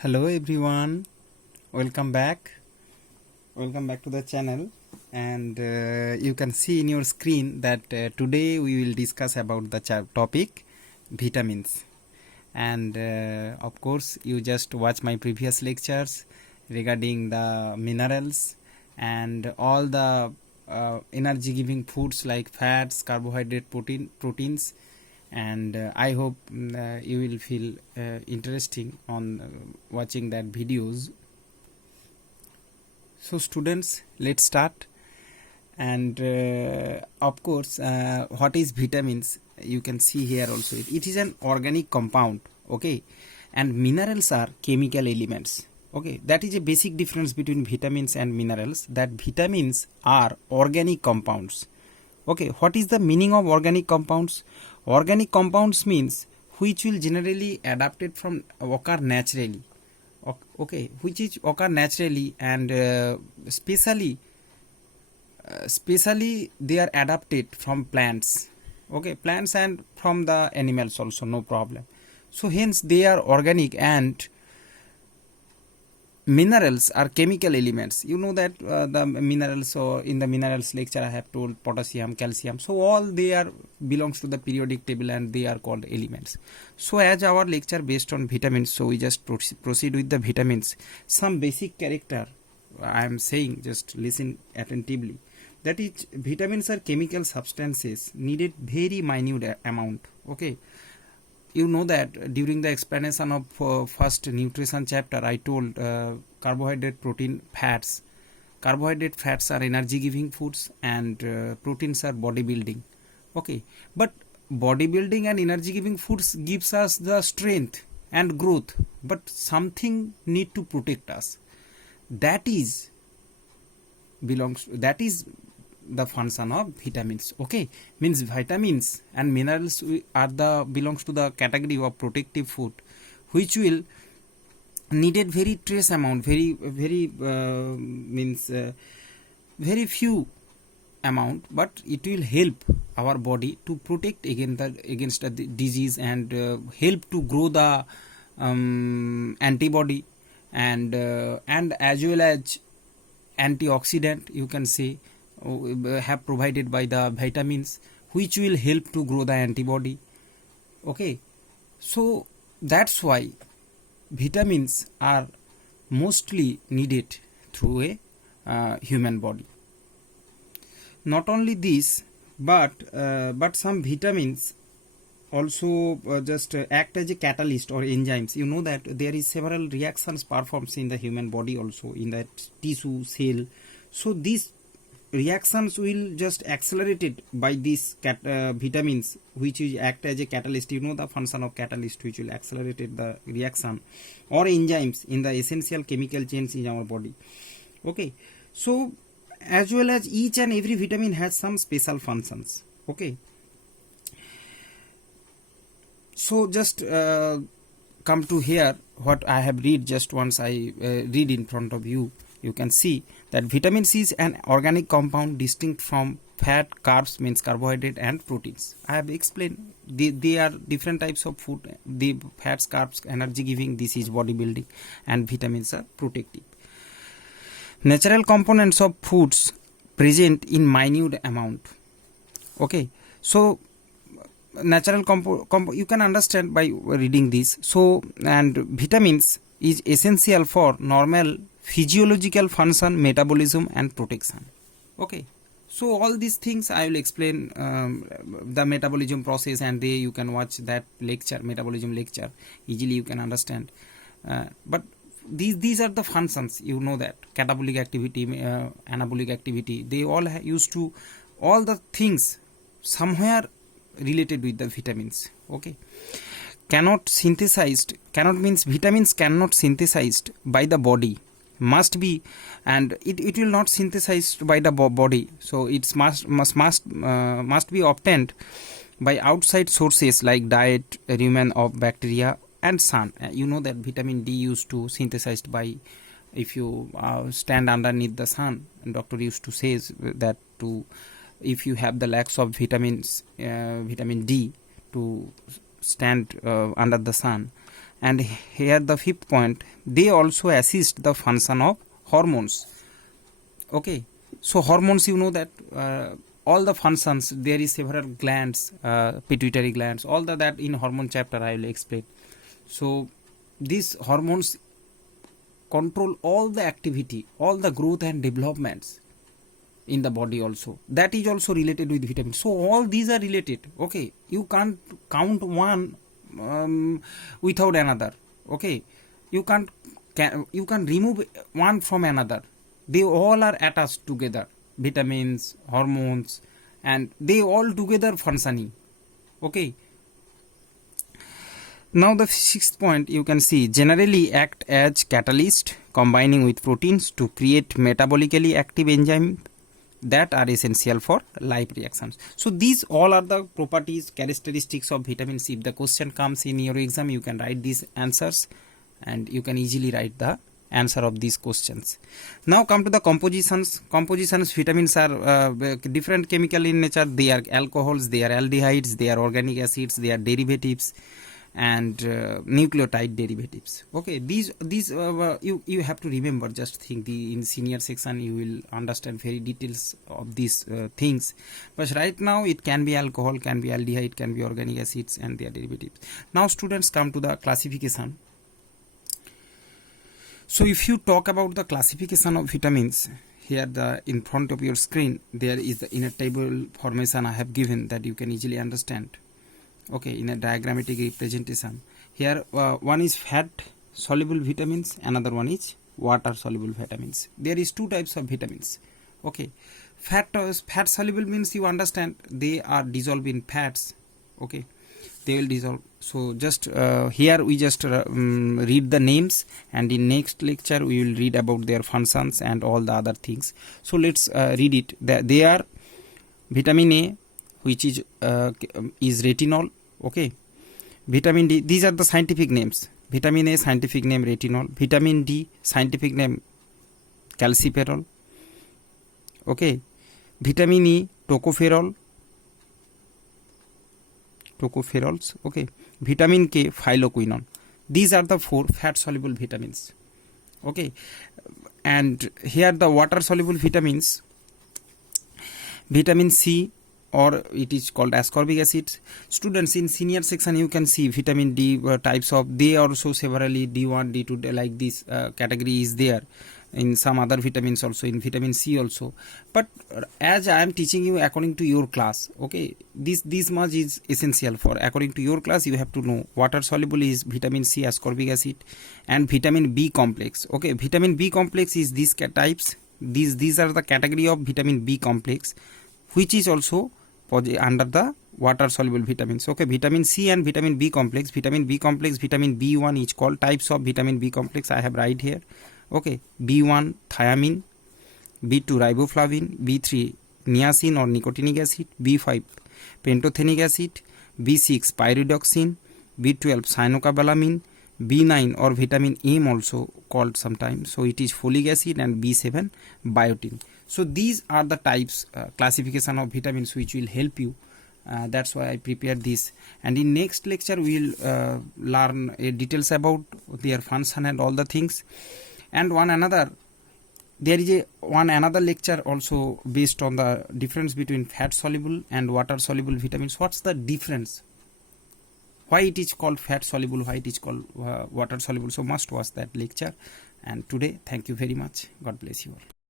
Hello everyone, welcome back. Welcome back to the channel, and you can see in your screen that today we will discuss about the topic vitamins. And of course, you just watch my previous lectures regarding the minerals and all the energy-giving foods like fats, carbohydrate, proteins, and I hope you will feel interesting on watching that videos. So students, let's start. And of course, what is vitamins? You can see here also it is an organic compound, okay, and minerals are chemical elements, okay. That is a basic difference between vitamins and minerals, that vitamins are organic compounds, okay. What is the meaning of organic compounds? Organic compounds means which will generally adapted from occur naturally, okay, which is occur naturally, and specially they are adapted from plants, okay, plants and from the animals also, no problem. So hence they are organic, and minerals are chemical elements. You know that the minerals, or in the minerals lecture I have told potassium, calcium, so all they are belongs to the periodic table and they are called elements. So as our lecture based on vitamins, so we just proceed with the vitamins. Some basic character I am saying, just listen attentively. That is, vitamins are chemical substances needed very minute amount, okay. You know that during the explanation of first nutrition chapter I told carbohydrate, protein, fats. Carbohydrate, fats are energy giving foods, and proteins are bodybuilding, okay. But bodybuilding and energy giving foods gives us the strength and growth, but something need to protect us. That is the function of vitamins, okay. Means vitamins and minerals are the belongs to the category of protective food, which will needed very trace amount, very very few amount, but it will help our body to protect against the disease, and help to grow the antibody, and as well as antioxidant, you can say, have provided by the vitamins, which will help to grow the antibody, okay. So that's why vitamins are mostly needed through a human body. Not only this, but some vitamins also just act as a catalyst or enzymes. You know that there is several reactions performed in the human body, also in that tissue cell. So these reactions will just accelerated by these vitamins, which will act as a catalyst. You know the function of catalyst, which will accelerate the reaction, or enzymes in the essential chemical chains in our body, okay. So as well as each and every vitamin has some special functions, okay. So just come to here what I have read. Just once I read in front of you, you can see that vitamin C is an organic compound distinct from fat, carbs means carbohydrate, and proteins. I have explained they are different types of food. The fats, carbs, energy giving, this is bodybuilding, and vitamins are protective. Natural components of foods present in minute amount, okay. So natural you can understand by reading this. So, and vitamins is essential for normal physiological function, metabolism, and protection, okay. So all these things I will explain the metabolism process, and there you can watch that lecture, metabolism lecture, easily you can understand. But these are the functions, you know that catabolic activity, anabolic activity, they all used to, all the things somewhere related with the vitamins, okay. Cannot means vitamins cannot synthesized by the body, must be, and it will not synthesized by the body, so it must be obtained by outside sources like diet, rumen of bacteria, and sun. You know that vitamin D used to synthesized by, if you stand underneath the sun, and doctor used to say that to, if you have the lacks of vitamin D, to stand under the sun, And here the fifth point, they also assist the function of hormones. Okay, so hormones, you know that all the functions, there is several glands, pituitary glands, all that in hormone chapter I will explain. So these hormones control all the activity, all the growth and developments in the body also. That is also related with vitamins. So all these are related. Okay, you can't count one without another. Okay, you can remove one from another. They all are attached together. Vitamins, hormones, and they all together functioning. Okay. Now the sixth point, you can see, generally act as catalyst combining with proteins to create metabolically active enzymes that are essential for life reactions. So these all are the properties, characteristics of vitamin C. If the question comes in your exam, you can write these answers and you can easily write the answer of these questions. Now come to the compositions. Vitamins are different chemical in nature. They are alcohols, they are aldehydes, they are organic acids, they are derivatives and nucleotide derivatives. Okay, these you have to remember. Just think, in senior section you will understand very details of these things, but right now it can be alcohol, can be aldehyde, can be organic acids and their derivatives. Now students, come to the classification. So if you talk about the classification of vitamins, here in front of your screen there is in a table formation I have given that you can easily understand. Okay, in a diagrammatic representation. Here one is fat soluble vitamins, another one is water soluble vitamins. There is two types of vitamins. Okay, fat soluble means, you understand, they are dissolved in fats. Okay, they will dissolve. So just here we just read the names, and in next lecture we will read about their functions and all the other things. So let's read it. They are vitamin A, which is retinol. Okay, vitamin D, these are the scientific names. Vitamin A, scientific name retinol. Vitamin D, scientific name calciferol. Okay, vitamin E, tocopherols. Okay, vitamin K, phyloquinone. These are the 4 fat soluble vitamins. Okay, and here the water soluble vitamins, vitamin C, or it is called ascorbic acid. Students, in senior section you can see vitamin D types of, they also severally D1, D2, like this category is there. In some other vitamins also, in vitamin C also. But as I am teaching you according to your class, okay, this much is essential for according to your class. You have to know water soluble is vitamin C, ascorbic acid, and vitamin B complex. Okay, vitamin B complex is these types. These are the category of vitamin B complex, which is also under the water soluble vitamins. Okay, vitamin C and vitamin B complex. Vitamin B complex, vitamin B1 is called types of vitamin B complex. I have right here. Okay, B1 thiamine, B2 riboflavin, B3 niacin or nicotinic acid, B5 pantothenic acid, B6 pyridoxine, B12 cyanocobalamin, B9 or vitamin M also called sometimes. So it is folic acid, and B7 biotin. So these are the types classification of vitamins which will help you. That's why I prepared this, and in next lecture we will learn details about their function and all the things. And there is another lecture also based on the difference between fat soluble and water soluble vitamins. What's the difference? Why it is called fat soluble? Why it is called water soluble? So must watch that lecture. And today, thank you very much. God bless you all.